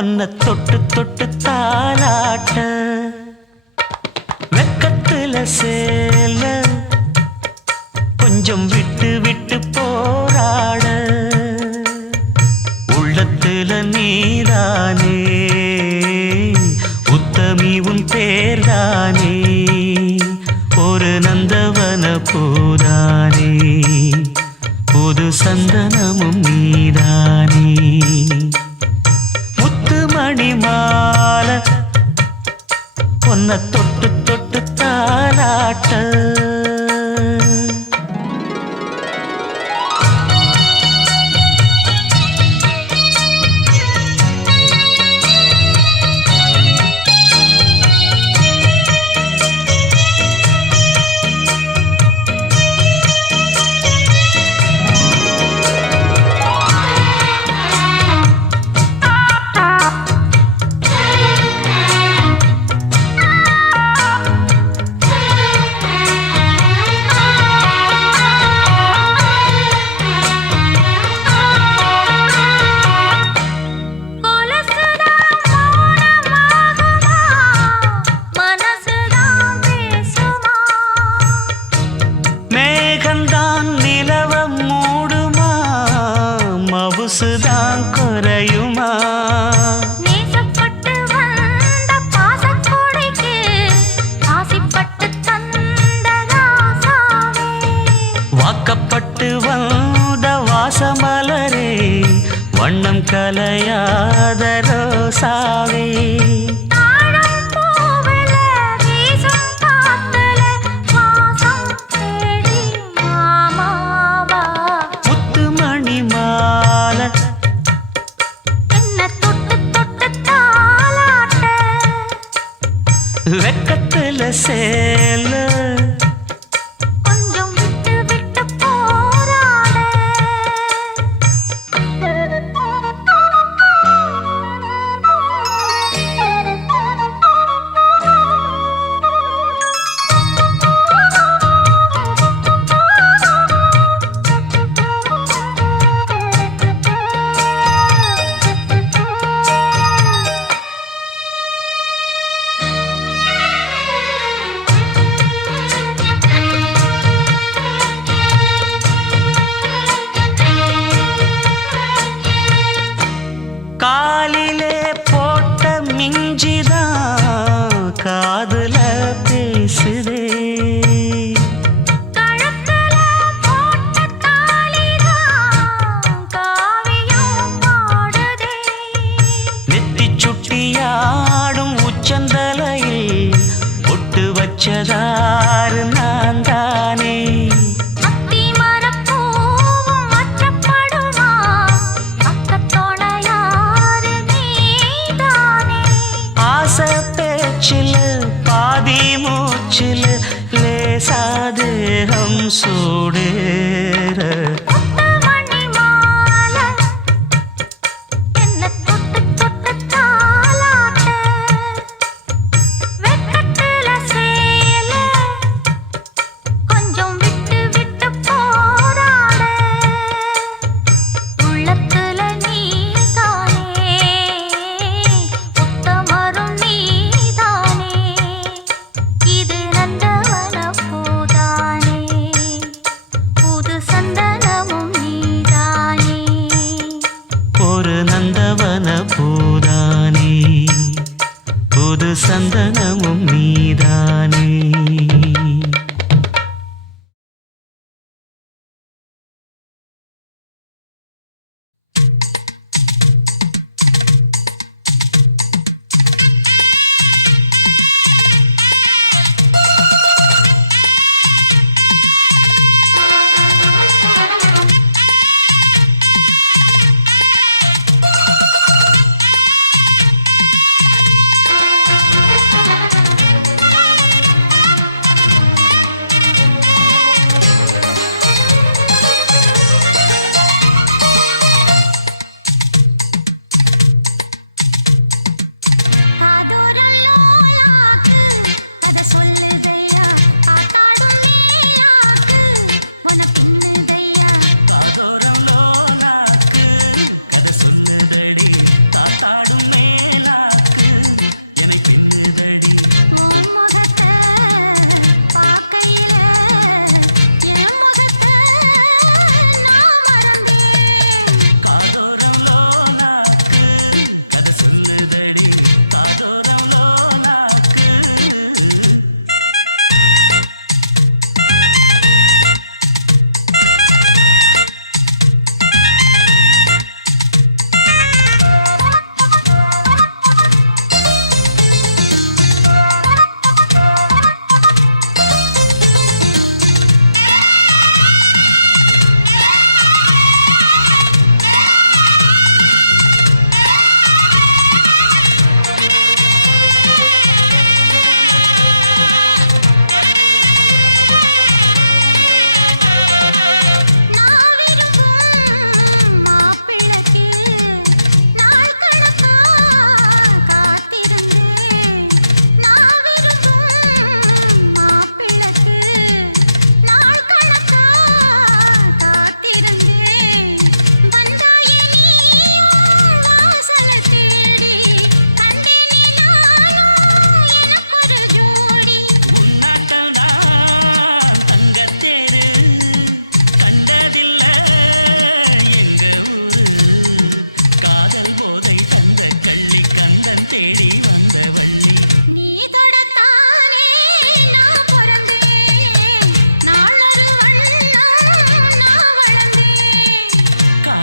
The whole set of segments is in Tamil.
ஒன்ன தொட்டு தொட்டு தாலாட்ட வெக்கத்துல சேல கொஞ்சம் விட்டு விட்டு போராட உள்ளத்துல நீதானே உத்தமி உன் பேர்தானே ஒரு நந்தவன பூதானே புது சந்தனமும் நீதானே முத்துமணி மாலை பொன்ன தொட்டு தொட்டு தாலாட்ட மவுசுதான் குறையுமா நேசப்பட்டு வந்த பாசக்கொடைக்கு ஆசிப்பட்டு தந்த ராசாவே வாக்கப்பட்டு வந்த வாசமலரே வண்ணம் கலையாத ரோசாவே வெக்கத்துல சேல கொஞ்சம் விட்டு விட்டு போராட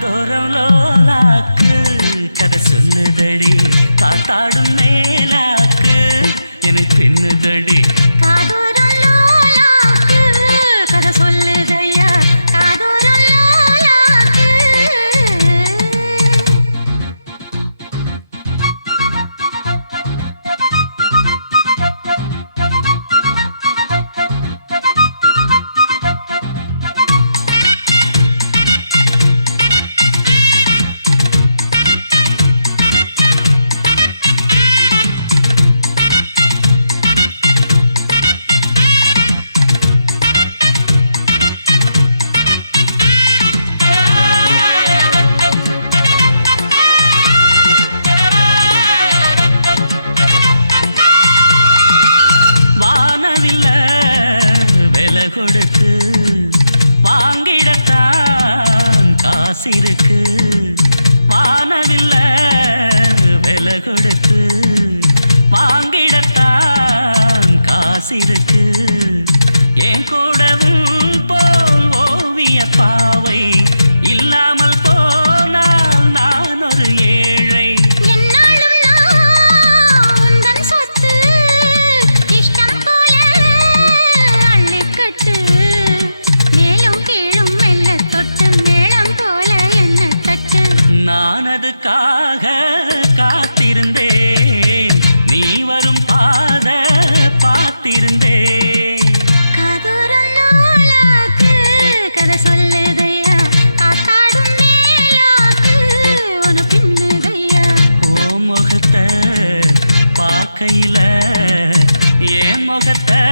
காதோரம் லோலாக்கு கதை சொல்லுதடி காத்தாடும் மேலாக்கு என்னை பின்னுதடி காதோரம் லோலாக்கு கதை சொல்லுதையா காதோரம் லோலாக்கு வானவில்ல விலை கொடுத்து வாங்கிடத்தான் காசிருக்கு வானவில்ல விலை கொடுத்து வாங்கிடத்தான் காசிருக்கு என் கூடவும் போல் ஓவிய பாவை இல்லாமல் போனால் நான் ஒரு ஏழை என்னாலும் நான் உந்தன் சொத்து இஷ்டம் போல அள்ளிக்கட்டு மேலும் கீழும் மெல்ல தொட்டு மேளம் போல என்ன தட்டு நான் அதுக்காக காத்திருந்தேன் நீ வரும் பாத பார்த்திருந்தேன் காதோரம் லோலாக்கு கதை சொல்லுதையா காத்தாடும் மேலாக்கு உன பின்னுதையா ஓ முகத்தை பார்க்கையில என் முகத்தை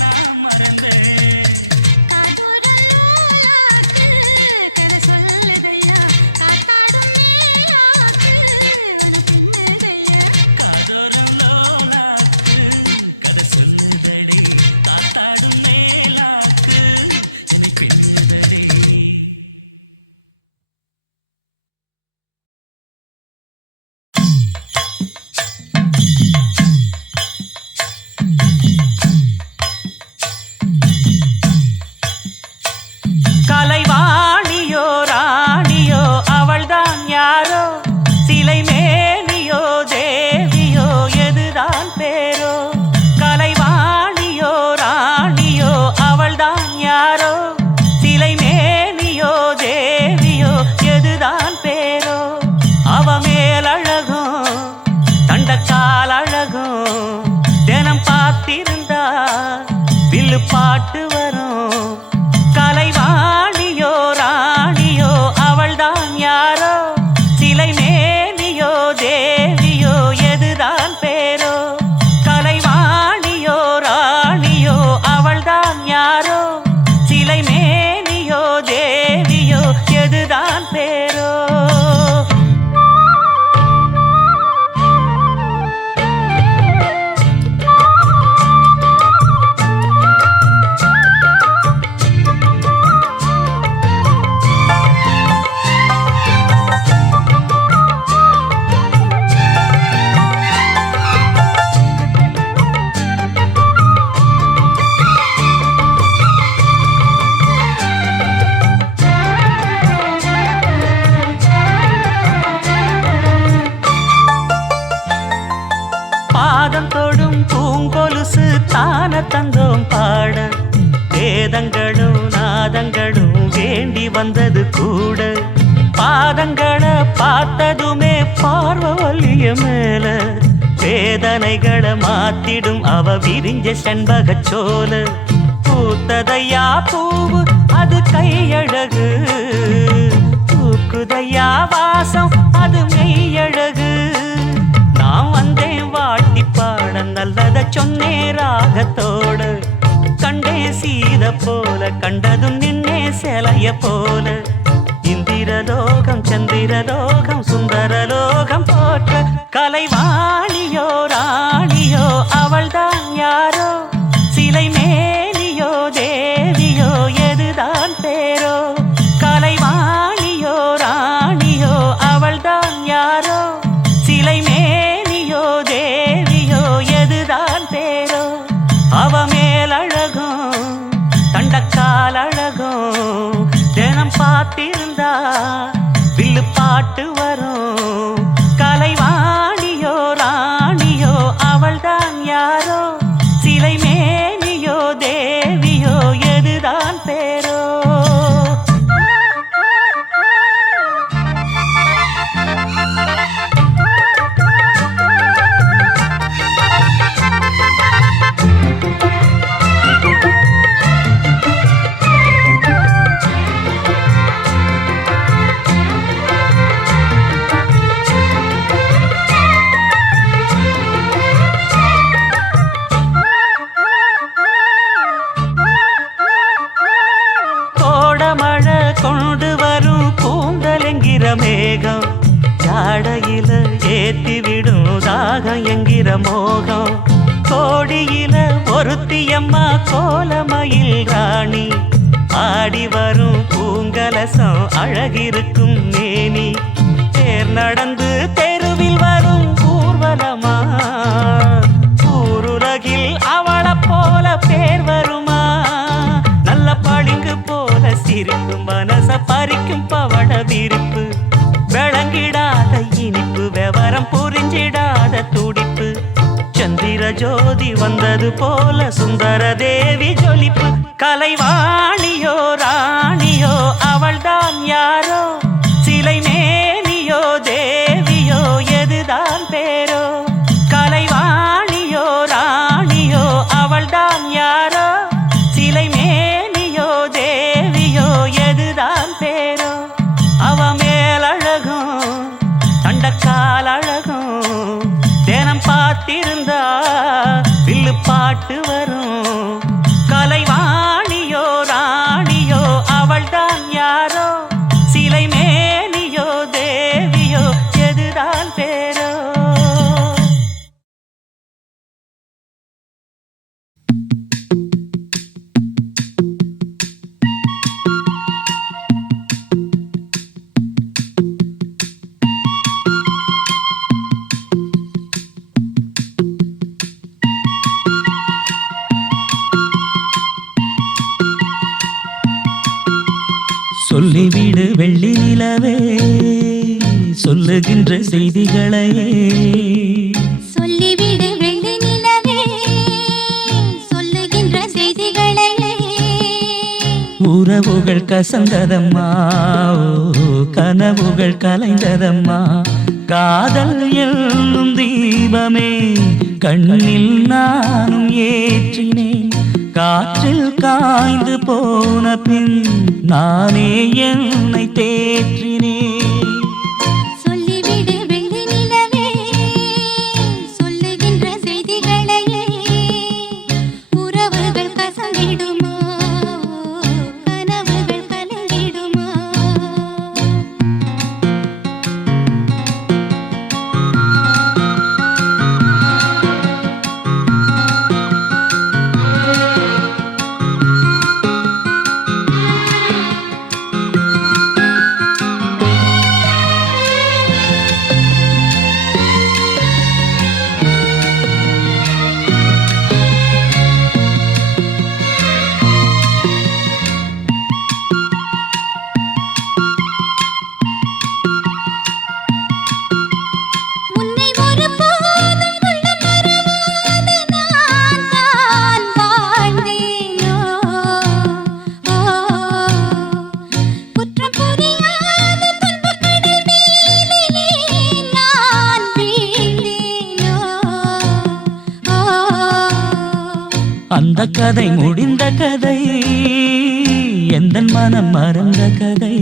நான் மறந்தேன் காதோரம் லோலாக்கு கதை சொல்லுதையா காத்தாடும் மேலாக்கு உன பின்னுதையா காதோரம் லோலாக்கு கதை சொல்லுதடி காத்தாடும் மேலாக்கு என்னை பின்னுதடி கலைவாணியோ ராணியோ அவள்தான் யாரோ சிலை மேனியோ தேவியோ எதுதான் பேரோ கலைவாணியோ ராணியோ அவள்தான் யாரோ சிலை மேனியோ தேவியோ எதுதான் பேரோ அவ மேலழகும் தண்டக்கால் அழகும் தினம் பார்த்திருந்தா வில்லு பாட்டு வரும் கலைவாணியோ ராணியோ அவள்தான் யாரோ சிலை மேனியோ தேவியோ எதுதான் பேரோ கலைவாணியோ ராணியோ அவள்தான் யாரோ சிலை மேனியோ தேவியோ எதுதான் பேரோ பாதம் தொடும் பூங்கொலுசு தான தந்தோம் பாட வேதங்களும் நாதங்களும் வேண்டி வந்தது கூட பாதங்களை பார்த்ததுமே பார்வை வலிய மேல வேதனைகளை மாத்திடும் அவ விரிஞ்ச செண்பகச்சோல பூத்ததையா பூவு அது கையழகு தூக்குதையா வாசம் அது மெய்யழகு நான் வந்தேன் வாட்டி பாட நல்லத சொன்னே ராகத்தோடு கண்டே சீத போல கண்டதும் நின்னே சிலைய போல இந்திரலோகம் சந்திரலோகம் சுந்தரலோகம் போற்ற கலைவாணியோ ராணியோ அவள்தான் யாரோ சிலை மேனியோ தேவியோ எதுதான் பேரோ கலைவாணியோ ராணியோ அவள்தான் யாரோ சிலை மேனியோ தேவியோ எதுதான் பேரோ அவ மேலழகும் தண்டக்கால் அழகும் தினம் பார்த்திருந்தா வில்லு பாட்டு வரும். கலைவாணியோ ராணியோ அவள்தான் யாரோ, சிலை மேனியோ தேவியோ எதுதான் பேரோ. கோடமழை கொண்டு வரும் கூந்தல் என்கிற மேகம், ஜாடையில ஏத்தி விடும் தாகம் என்கிற மோகம். கோடியில ஒருத்தியம்மா கோலமயில் ராணி, ஆடி வரும் பூங்கலசம் அழகிருக்கும் மேனி. தேர் நடந்து தெருவில் வரும் ஊர்வலமா, ஊருலகில் அவளை போல பேர் வருமா. நல்ல பளிங்கு போல சிரிக்கும் மனச பறிக்கும் பவள விரிப்பு, விளங்கிடாத இனிப்பு விவரம் புரிஞ்சிடாத துடிப்பு. சந்திர ஜோதி வந்தது போல சுந்தர தேவி ஜொலிப்பு. கலைவாணியோ ராணியோ அவள்தான் யாரோ, சிலை மேனியோ தேவியோ எதுதான் பேரோ. கலைவாணியோ ராணியோ அவள்தான் யாரோ, சிலை மேனியோ தேவியோ எதுதான் பேரோ. அவ மேலழகும் தண்டக்கால் அழகும், தினம் பார்த்திருந்தா வில்லு பாட்டு வரும். கலைவாணியோ ராணியோ அவள்தான் யாரோ, சிலை மேனியோ தேவியோ எதுதான் பேரோ. சொல்லிவிடு வெள்ளி நிலவே சொல்லுகின்ற செய்திகளையே, சொல்லிவிடு வெள்ளி நிலவே சொல்லுகின்ற செய்திகளையே. உறவுகள் கசந்ததம்மா, கனவுகள் கலைந்ததம்மா. காதல் என்னும் தீபமே கண்ணில் நானும் ஏற்றினேன். காற்றில் காய்ந்து போன பின் நானே என்னை தேற்றினேன். சொல்லிவிடு வெள்ளி நிலவே சொல்லுகின்ற செய்திகளையே. உறவுகள் கசந்திடுமா, கனவுகள் கலந்திடுமா. அந்த கதை முடிந்த கதை, எந்தன் மனம் மறந்த கதை.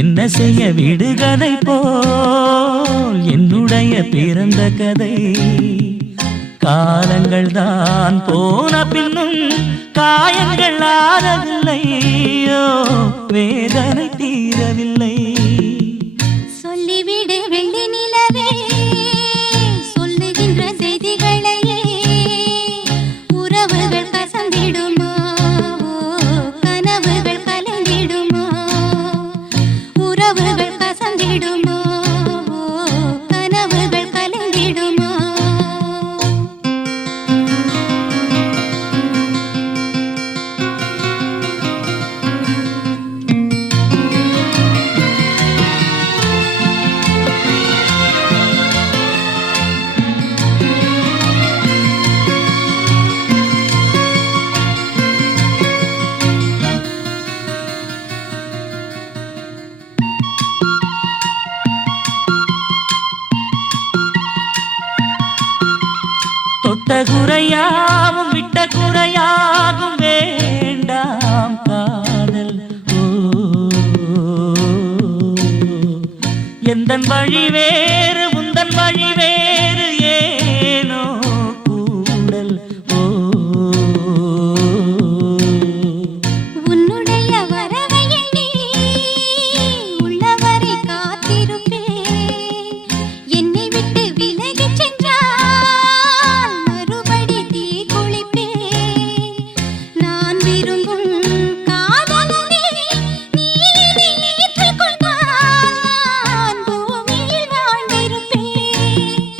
என்ன செய்ய விடுகதை போல் என்னுடைய பிறந்த கதை. காலங்கள் தான் போன பின்னும் காயங்கள் ஆறவில்லையோ, வேதனை தீரவில்லை. சொல்லிவிடு வெள்ளி நிலவே சொல்லுகின்ற செய்திகளையே. உறவுகள் கசந்திடுமா, கனவுகள் கலந்திடுமா. உறவுகள் கசந்திடுமா, கனவுகள் கலந்திடுமா. தொட்ட குறையாவும் விட்ட குறையாகும் வேண்டாம் காதல். ஓ எந்தன் வழி வேறு உந்தன் வழி வேறு ஏனோ கூடல். ஓ உன்னுடைய வரவை எண்ணி உள்ளவரை காத்திருப்பேன். என்னை விட்டு விலகிச் சென்றால் மறுபடி தீ குளிப்பேன். நான் விரும்பும் காதலனே நீ நினைத்துக் கொண்டால் நான் பூமியில் வாழ்ந்திருப்பேன்.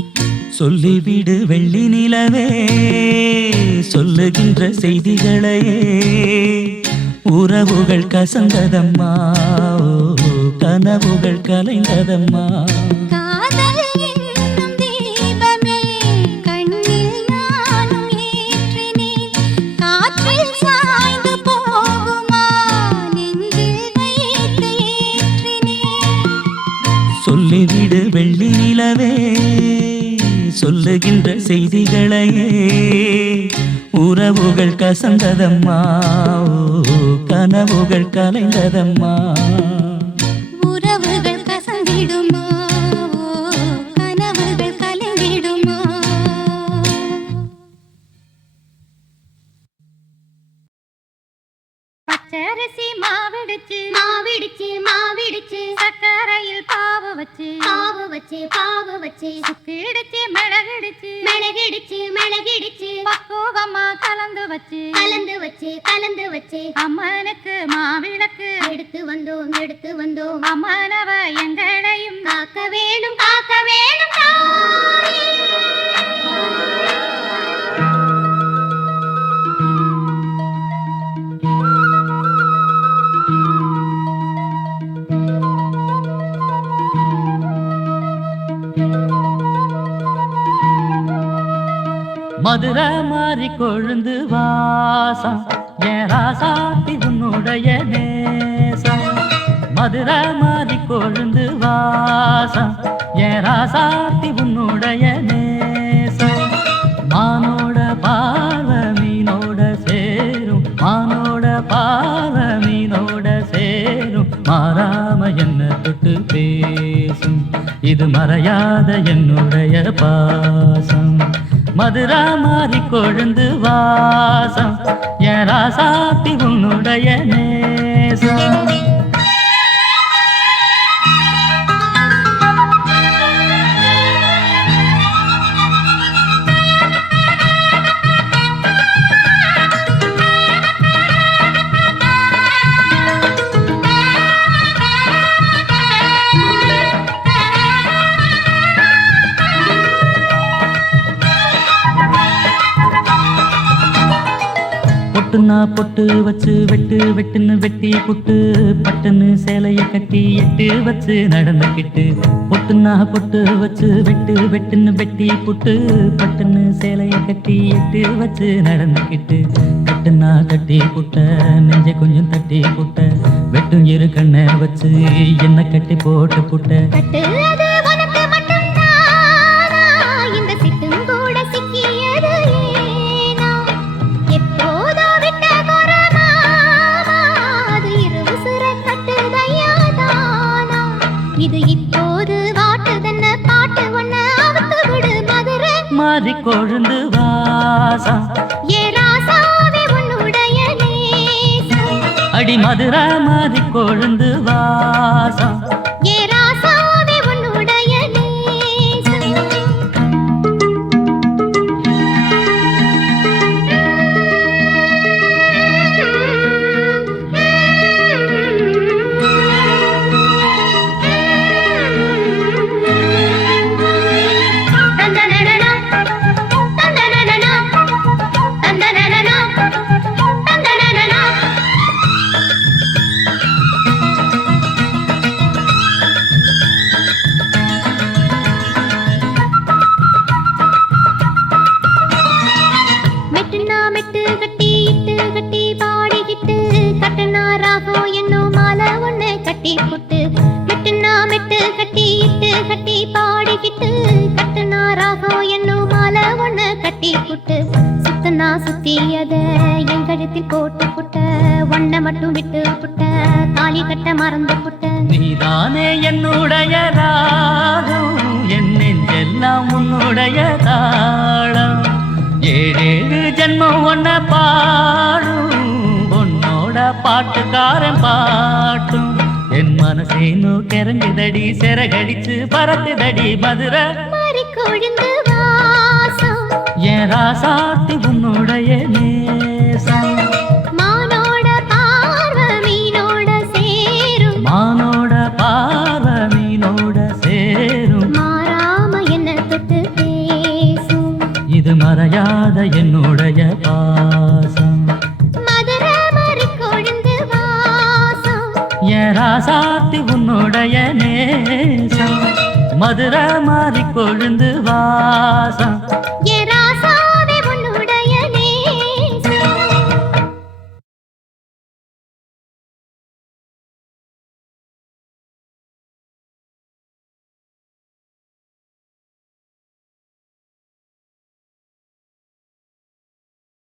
சொல்லிவிடு வெள்ளி நிலவே சொல்லுகின்ற செய்திகளையே உறவுகள் கசந்ததம்மா கனவுகள் கலைந்ததம்மா. காதல் என்னும் தீபமே கண்ணில் நானும் ஏற்றினேன். காற்றில் சாய்ந்து போகுமா நெஞ்சில் வைத்து ஏற்றினேன். சொல்லிவிடு வெள்ளி நிலவே சொல்லுகின்ற செய்திகளையே உறவுகள் கசந்ததம்மா கனவுகள் கலைந்ததம்மா. உறவுகள் கசந்திடுமா கனவுகள் கலந்திடுமா. பச்சரிசி மாவிடுச்சு மாவிடுச்சு மாவிடுச்சு சக்கரையில் பாவு வச்சு பாவு வச்சு பாவு வச்சு சுக்கிடுச்சு மிளகிடுச்சு மிளகிடுச்சு மிளகிடுச்சு பக்குவமா கலந்து வச்சு கலந்து வச்சு கலந்து வச்சு அம்மனுக்கு மாவிளக்கு எடுத்து வந்தோம் அம்மனவ எங்களையும் காக்க வேணும் காக்க வேணும். மதுரை மாறி கொழுந்து வாசம் ஏராசாத்தி உன்னுடைய நேசம். மதுரை மாறி கொழுந்து வாசம் ஏராசாத்தி உன்னுடைய நேசம். மானோட பாவ மீனோட சேரும் மானோட பாவ மீனோட சேரும் மாறாம என்ன தொட்டு பேசும் இது மறையாத என்னுடைய பாசம். மதுரா மாறி கொழுந்து வாசம் ஏராசாத்தி உன்னுடைய நேசம். பொட்டுனா பொட்டு வச்சு வெட்டு வெட்டுன்னு வெட்டி புட்டு பட்டுன்னு சேலைய கட்டி எட்டு வச்சு நடந்துக்கிட்டு. பொட்டுனா பொட்டு வச்சு வெட்டு வெட்டுன்னு வெட்டி புட்டு பட்டுன்னு சேலைய கட்டி எட்டு வச்சு நடந்துக்கிட்டு. கட்டுனா தட்டி புட்ட நெஞ்ச கொஞ்சம் தட்டி புட்ட வெட்டும் இரு கண்ணை வச்சு என்ன கட்டி போட்டு புட்ட. மாறி கொழுந்து வாசம் ஏராசாவே உன்னுடைய நேசம். அடி மதுரை மாறி கொழுந்து வாசம் ஏராசாவே உன்னுடைய நேசம். பறக்குதடி சிறகடிச்சு பறக்குதடி மதுரை மாறி கொழுந்து வாசம் என் ராசாத்தி உன்னுடைய நேசம் மானோட பார்வை மீனோட சேரும் மானோட பார்வை மீனோட சேரும் மாறாம என்ன தொட்டு பேசும் இது மறையாத என்னுடைய பாசம் மதுரை மாறி கொழுந்து வாசம் என் ராசாத்தி உன்னுடைய நேசம் மதுரை மாறி கொழுந்து வாசம்